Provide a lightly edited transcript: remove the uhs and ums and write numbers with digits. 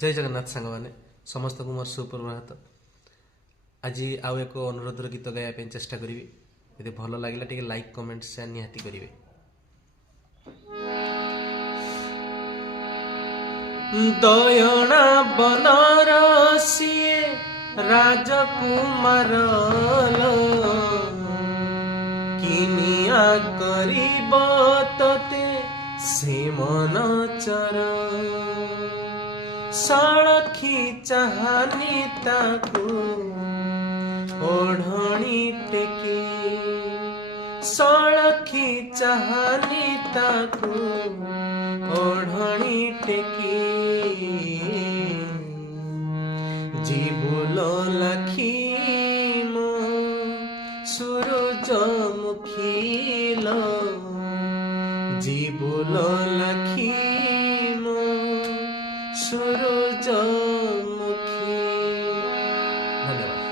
जय जगन्नाथ सांग मैंने समस्त को मोर सुप्रभात। आज आउ एक अनुरोधर गीत गाइबा चेष्टा करी। यदि भल लगे टे लाइक कमेंट शेयर निहाती करेंगे। दयणा बनर सिए राजकुमार किनिया करिब तते से मन चर सड़खी चाहनी ताकू ओढ़णी टेकी सड़खी चाहनी ताकू ओढ़णी टेकी जीबुल लखी मो सूरजमुखी लो जीबुल लखी मो सूरजमुखी। धन्यवाद।